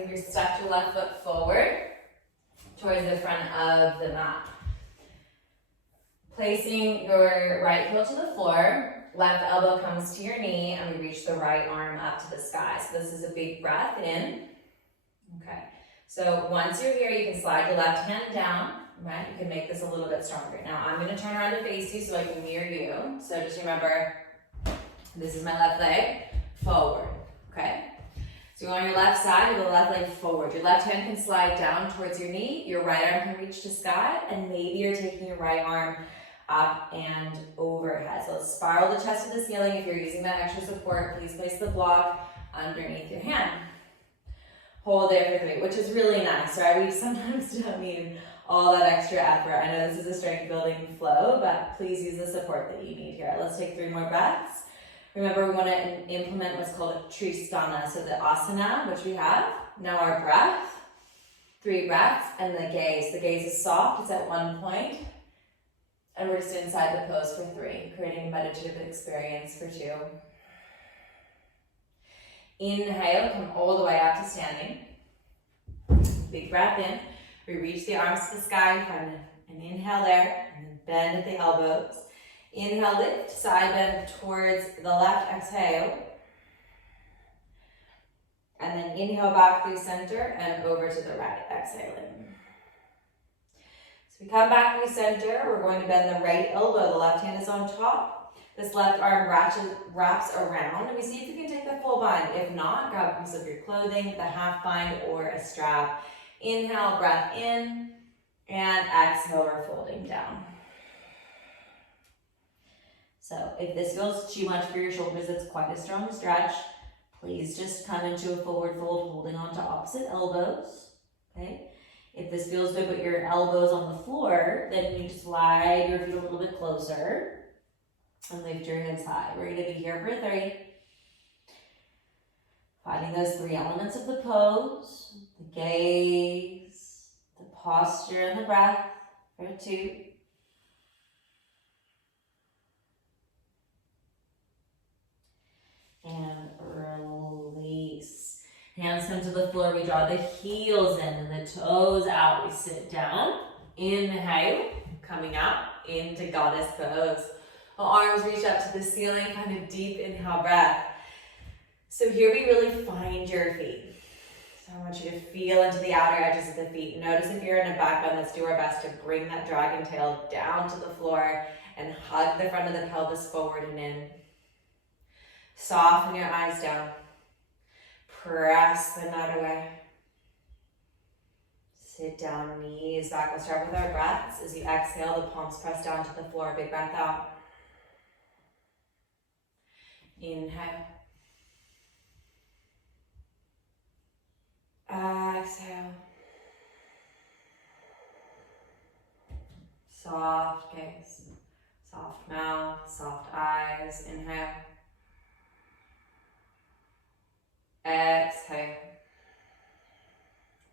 So you're step your left foot forward towards the front of the mat. Placing your right heel to the floor, left elbow comes to your knee, and we reach the right arm up to the sky. So this is a big breath in. Okay. So once you're here, you can slide your left hand down, right? You can make this a little bit stronger. Now I'm going to turn around to face you so I can mirror you. So just remember, this is my left leg, forward, okay? So you're on your left side with the left leg forward. Your left hand can slide down towards your knee, your right arm can reach to sky, and maybe you're taking your right arm up and overhead. So let's spiral the chest to the ceiling. If you're using that extra support, please place the block underneath your hand. Hold there for 3, which is really nice, right? We sometimes don't need all that extra effort. I know this is a strength building flow, but please use the support that you need here. Let's take 3 more breaths. Remember, we want to implement what's called a Tristana, so the asana, which we have. Now our breath, 3 breaths, and the gaze. The gaze is soft, it's at 1 point. And we're just inside the pose for 3, creating a meditative experience for 2. Inhale, come all the way up to standing. Big breath in. We reach the arms to the sky, find an inhale there, and then bend at the elbows. Inhale, lift, side bend towards the left, exhale. And then inhale back through center and over to the right, exhaling. So we come back through center, we're going to bend the right elbow, the left hand is on top. This left arm wraps around, and we see if you can take the full bind. If not, grab a piece of your clothing, the half bind or a strap. Inhale, breath in, and exhale, we're folding down. So if this feels too much for your shoulders, it's quite a strong stretch. Please just come into a forward fold, holding on to opposite elbows, okay? If this feels good, put your elbows on the floor, then you just slide your feet a little bit closer and lift your hips high. We're gonna be here for 3. Finding those 3 elements of the pose, the gaze, the posture, and the breath for 2. And release. Hands come to the floor. We draw the heels in and the toes out. We sit down. Inhale, coming up into goddess pose. Arms reach up to the ceiling, kind of deep inhale breath. So here we really find your feet. So I want you to feel into the outer edges of the feet. Notice if you're in a back bend, let's do our best to bring that dragon tail down to the floor and hug the front of the pelvis forward and in. Soften your eyes down. Press the mat away. Sit down, knees back. We'll start with our breaths. As you exhale, the palms press down to the floor. Big breath out. Inhale. Exhale. Soft gaze, soft mouth, soft eyes. Inhale. Exhale.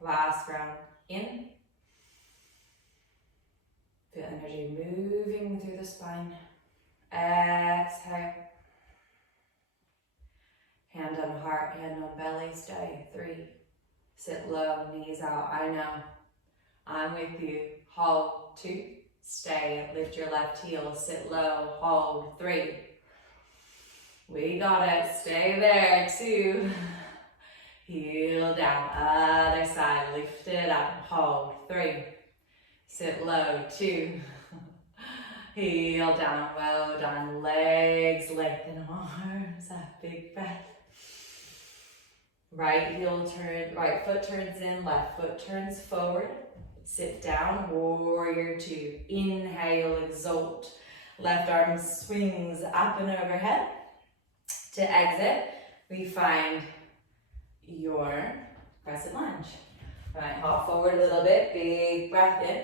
Last round. In. Feel energy moving through the spine. Exhale. Hand on heart, hand on belly, stay. 3. Sit low, knees out. I know. I'm with you. Hold. 2. Stay. Lift your left heel. Sit low. Hold. 3. We got it. Stay there. 2. Heel down. Other side. Lift it up. Hold. 3. Sit low. 2. Heel down. Well done. Legs lengthen, arms up. Big breath. Right foot turns in, left foot turns forward. Sit down, warrior 2. Inhale, exalt. Left arm swings up and overhead. To exit, we find your crescent lunge. Right, hop forward a little bit, big breath in.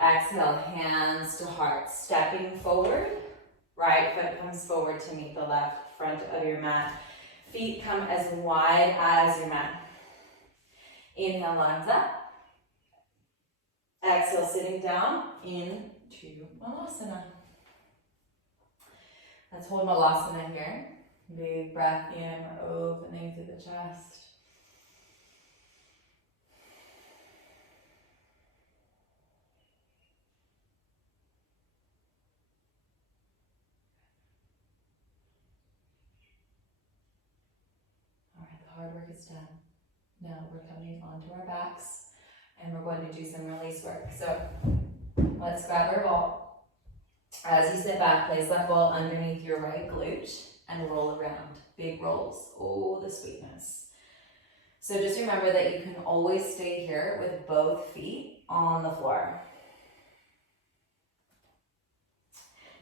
Exhale, hands to heart, stepping forward. Right foot comes forward to meet the left front of your mat. Feet come as wide as your mat. Inhale, lunge up. Exhale, sitting down into Malasana. Let's hold Malasana here. Big breath in, opening through the chest. is done. Now we're coming onto our backs and we're going to do some release work. So let's grab our ball. As you sit back, place that ball underneath your right glute and roll around. Big rolls. Oh, the sweetness. So just remember that you can always stay here with both feet on the floor.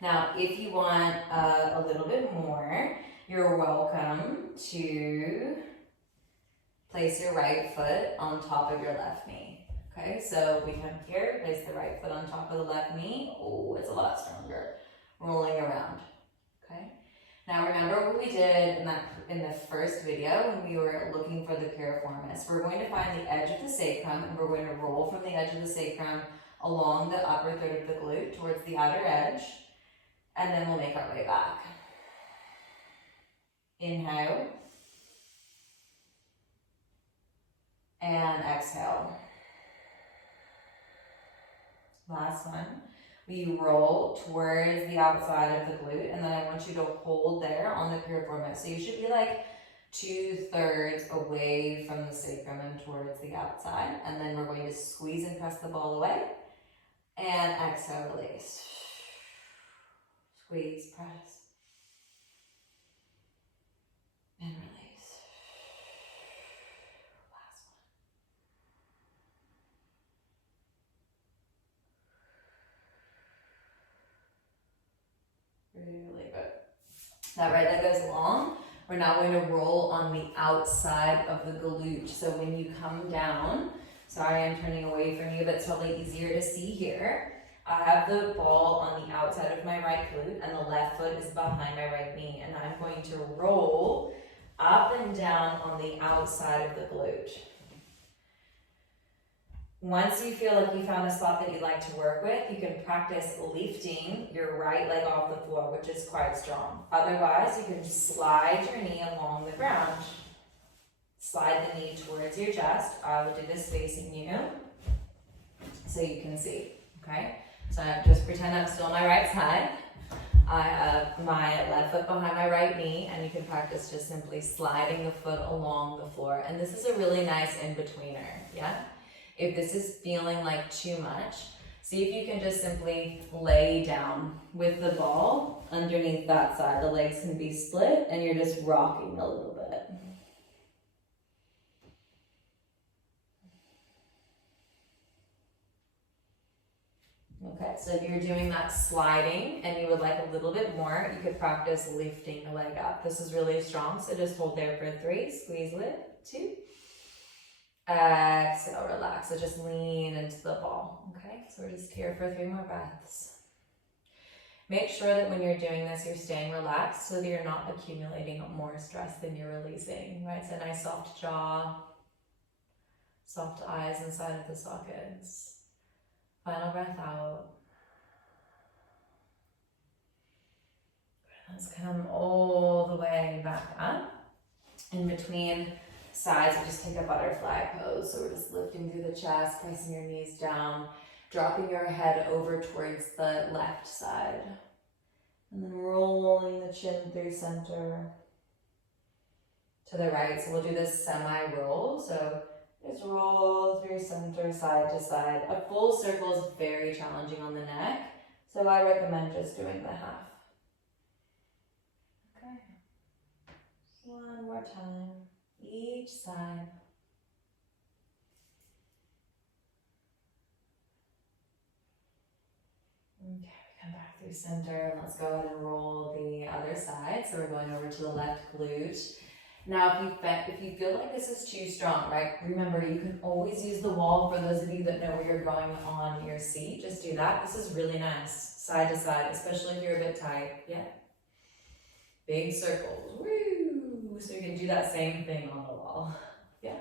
Now, if you want a little bit more, you're welcome to place your right foot on top of your left knee. Okay, so we come here, place the right foot on top of the left knee. Oh, it's a lot stronger. Rolling around. Okay. Now remember what we did in the first video when we were looking for the piriformis. We're going to find the edge of the sacrum and we're going to roll from the edge of the sacrum along the upper third of the glute towards the outer edge. And then we'll make our way back. Inhale. And exhale. Last one. We roll towards the outside of the glute, and then I want you to hold there on the piriformis. So you should be like 2/3 away from the sacrum and towards the outside. And then we're going to squeeze and press the ball away. And exhale, release. Squeeze, press. And release. Last one. Really good. That right leg goes long. We're now going to roll on the outside of the glute. So when you come down, sorry I'm turning away from you, but it's probably easier to see here. I have the ball on the outside of my right glute and the left foot is behind my right knee, and I'm going to roll up and down on the outside of the glute. Once you feel like you found a spot that you'd like to work with, you can practice lifting your right leg off the floor, which is quite strong. Otherwise, you can slide your knee along the ground. Slide the knee towards your chest. I will do this facing you so you can see, okay? So just pretend I'm still on my right side. I have my left foot behind my right knee, and you can practice just simply sliding the foot along the floor. And this is a really nice in-betweener, yeah? If this is feeling like too much, see if you can just simply lay down with the ball underneath that side. The legs can be split, and you're just rocking a little bit. Okay, so if you're doing that sliding and you would like a little bit more, you could practice lifting the leg up. This is really strong, so just hold there for 3, squeeze, lift, 2. Exhale, relax, so just lean into the ball, okay? So we're just here for 3 more breaths. Make sure that when you're doing this, you're staying relaxed so that you're not accumulating more stress than you're releasing, right? So nice soft jaw, soft eyes inside of the sockets. Final breath out. Let's come all the way back up. In between sides, we just take a butterfly pose. So we're just lifting through the chest, pressing your knees down, dropping your head over towards the left side. And then rolling the chin through center to the right. So we'll do this semi-roll. So just roll through center, side to side. A full circle is very challenging on the neck, so I recommend just doing the half. Okay. One more time, each side. Okay, we come back through center, and let's go ahead and roll the other side. So we're going over to the left glute. Now, if you feel like this is too strong, right, remember you can always use the wall. For those of you that know where you're going on your seat, just do that. This is really nice, side to side, especially if you're a bit tight, yeah? Big circles, woo! So you can do that same thing on the wall, yeah?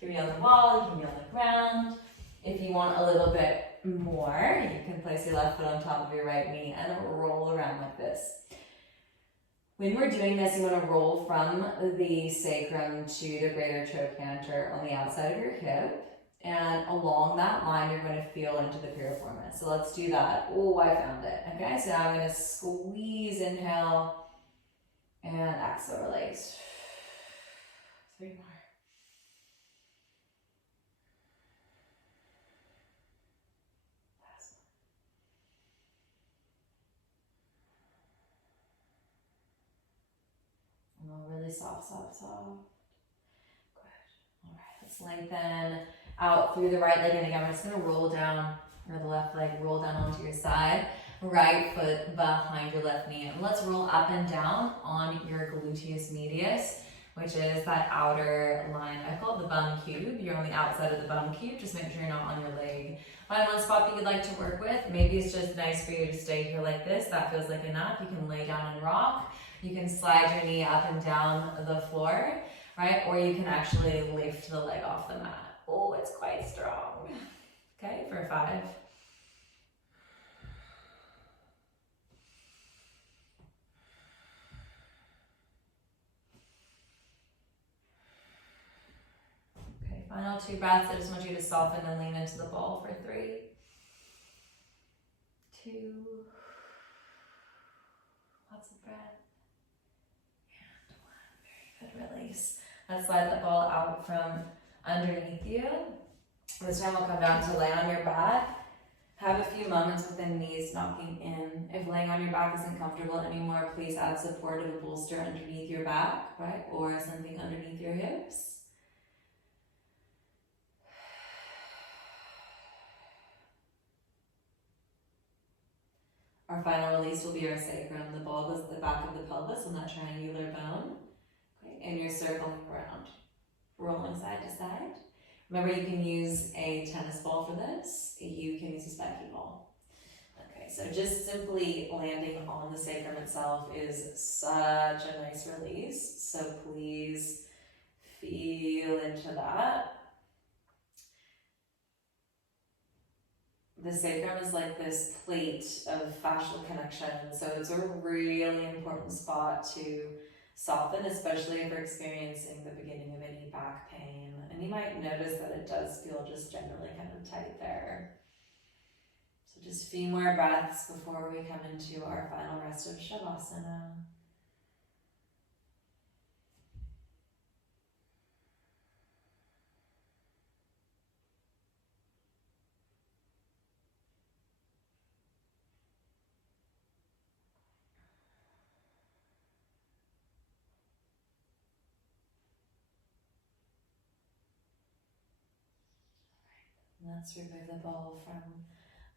You can be on the wall, you can be on the ground. If you want a little bit more, you can place your left foot on top of your right knee and roll around like this. When we're doing this, you want to roll from the sacrum to the greater trochanter on the outside of your hip. And along that line, you're going to feel into the piriformis. So let's do that. Oh, I found it. Okay, so now I'm going to squeeze, inhale, and exhale, release. 3 more. soft, soft, soft. Good. All right, let's lengthen out through the right leg. And again, we're just gonna roll down, or the left leg, roll down onto your side. Right foot behind your left knee. And let's roll up and down on your gluteus medius, which is that outer line. I call it the bum cube. You're on the outside of the bum cube. Just make sure you're not on your leg. Find one spot that you'd like to work with. Maybe it's just nice for you to stay here like this. That feels like enough. You can lay down and rock. You can slide your knee up and down the floor, right? Or you can actually lift the leg off the mat. Oh, it's quite strong. Okay, for 5. Final 2 breaths. I just want you to soften and lean into the ball for 3, 2, lots of breath, and 1. Very good, release. Let's slide that ball out from underneath you. This time we'll come down to lay on your back. Have a few moments with the knees knocking in. If laying on your back isn't comfortable anymore, please add support of a bolster underneath your back, right? Or something underneath your hips. Our final release will be our sacrum. The ball goes to the back of the pelvis on that triangular bone. Okay, and you're circling around, rolling side to side. Remember, you can use a tennis ball for this. You can use a spiky ball. Okay, so just simply landing on the sacrum itself is such a nice release. So please feel into that. The sacrum is like this plate of fascial connection, so it's a really important spot to soften, especially if you're experiencing the beginning of any back pain. And you might notice that it does feel just generally kind of tight there. So just a few more breaths before we come into our final rest of Shavasana. Let's remove the ball from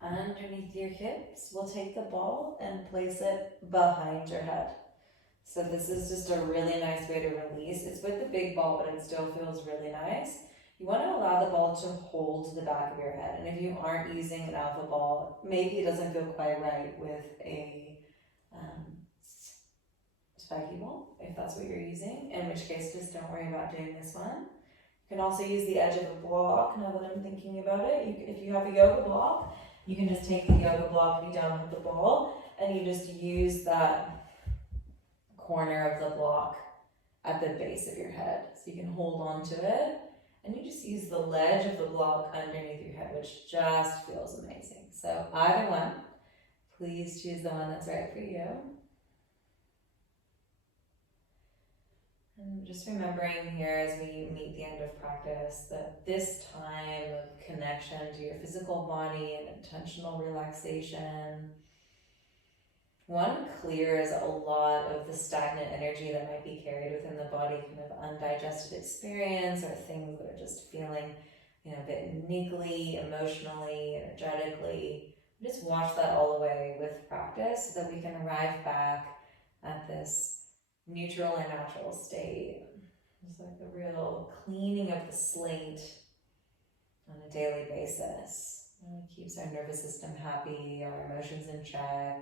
underneath your hips. We'll take the ball and place it behind your head. So this is just a really nice way to release. It's with the big ball, but it still feels really nice. You want to allow the ball to hold the back of your head. And if you aren't using an alpha ball, maybe it doesn't feel quite right with a spiky ball, if that's what you're using, in which case just don't worry about doing this one. You can also use the edge of a block, now that I'm thinking about it. If you have a yoga block, you can just take the yoga block if you don't have the ball, and you just use that corner of the block at the base of your head. So you can hold on to it, and you just use the ledge of the block underneath your head, which just feels amazing. So either one, please choose the one that's right for you. And just remembering here as we meet the end of practice that this time of connection to your physical body and intentional relaxation, one, clears a lot of the stagnant energy that might be carried within the body, kind of undigested experience or things that are just feeling, a bit niggly, emotionally, energetically. Just wash that all away with practice so that we can arrive back at this neutral and natural state. It's like a real cleaning of the slate on a daily basis. And it keeps our nervous system happy, our emotions in check.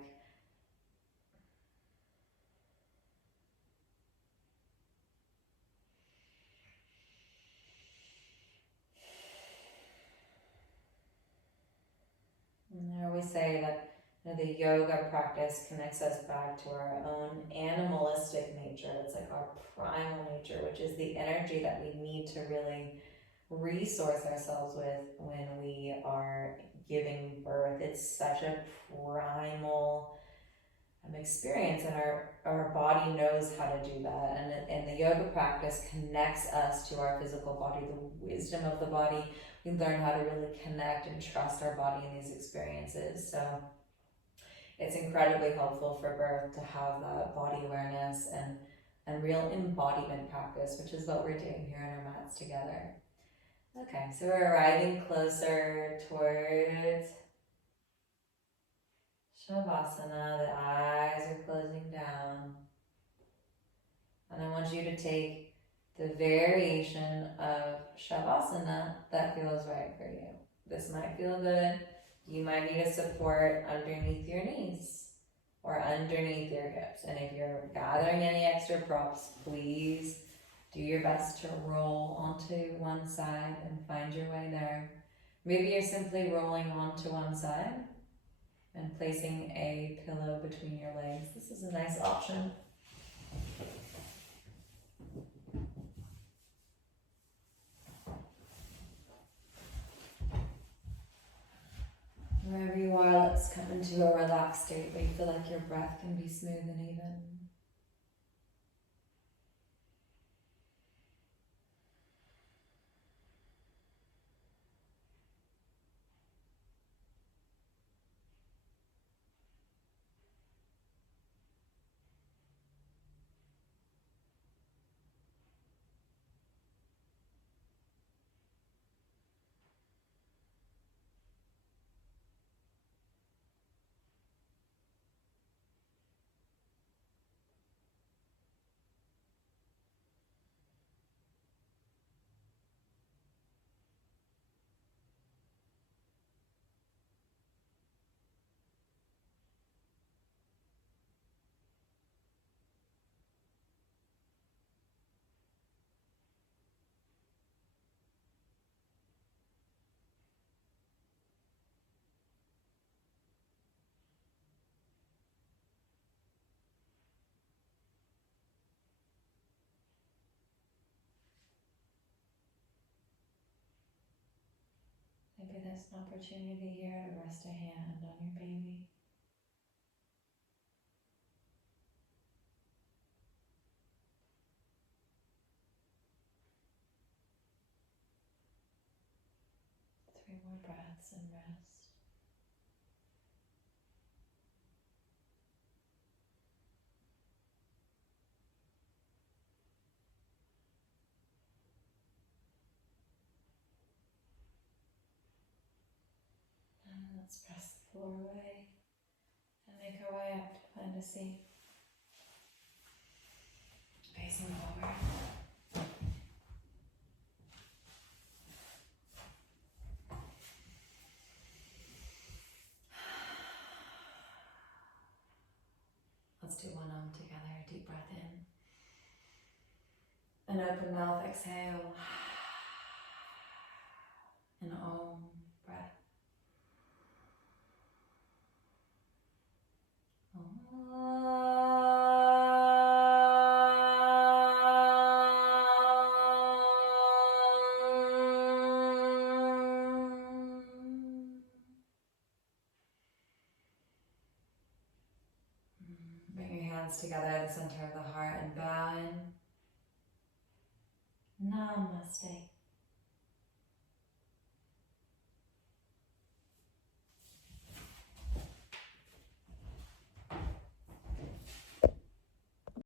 And I always say that the yoga practice connects us back to our own animalistic nature. It's like our primal nature, which is the energy that we need to really resource ourselves with when we are giving birth. It's such a primal experience, and our body knows how to do that. And the yoga practice connects us to our physical body, the wisdom of the body. We learn how to really connect and trust our body in these experiences. So it's incredibly helpful for birth to have that body awareness and and real embodiment practice, which is what we're doing here on our mats together. Okay, so we're arriving closer towards Shavasana. The eyes are closing down. And I want you to take the variation of Shavasana that feels right for you. This might feel good. You might need a support underneath your knees or underneath your hips. And if you're gathering any extra props, please do your best to roll onto one side and find your way there. Maybe you're simply rolling onto one side and placing a pillow between your legs. This is a nice option. Wherever you are, let's come into a relaxed state where you feel like your breath can be smooth and even. Maybe there's an opportunity here to rest a hand on your baby. Three more breaths and rest. And let's press the floor away and make our way up to find a seat. Facing forward. Let's do one arm together. Deep breath in. An open mouth exhale. An om breath. Bring your hands together at the center of the heart and bow in. Namaste.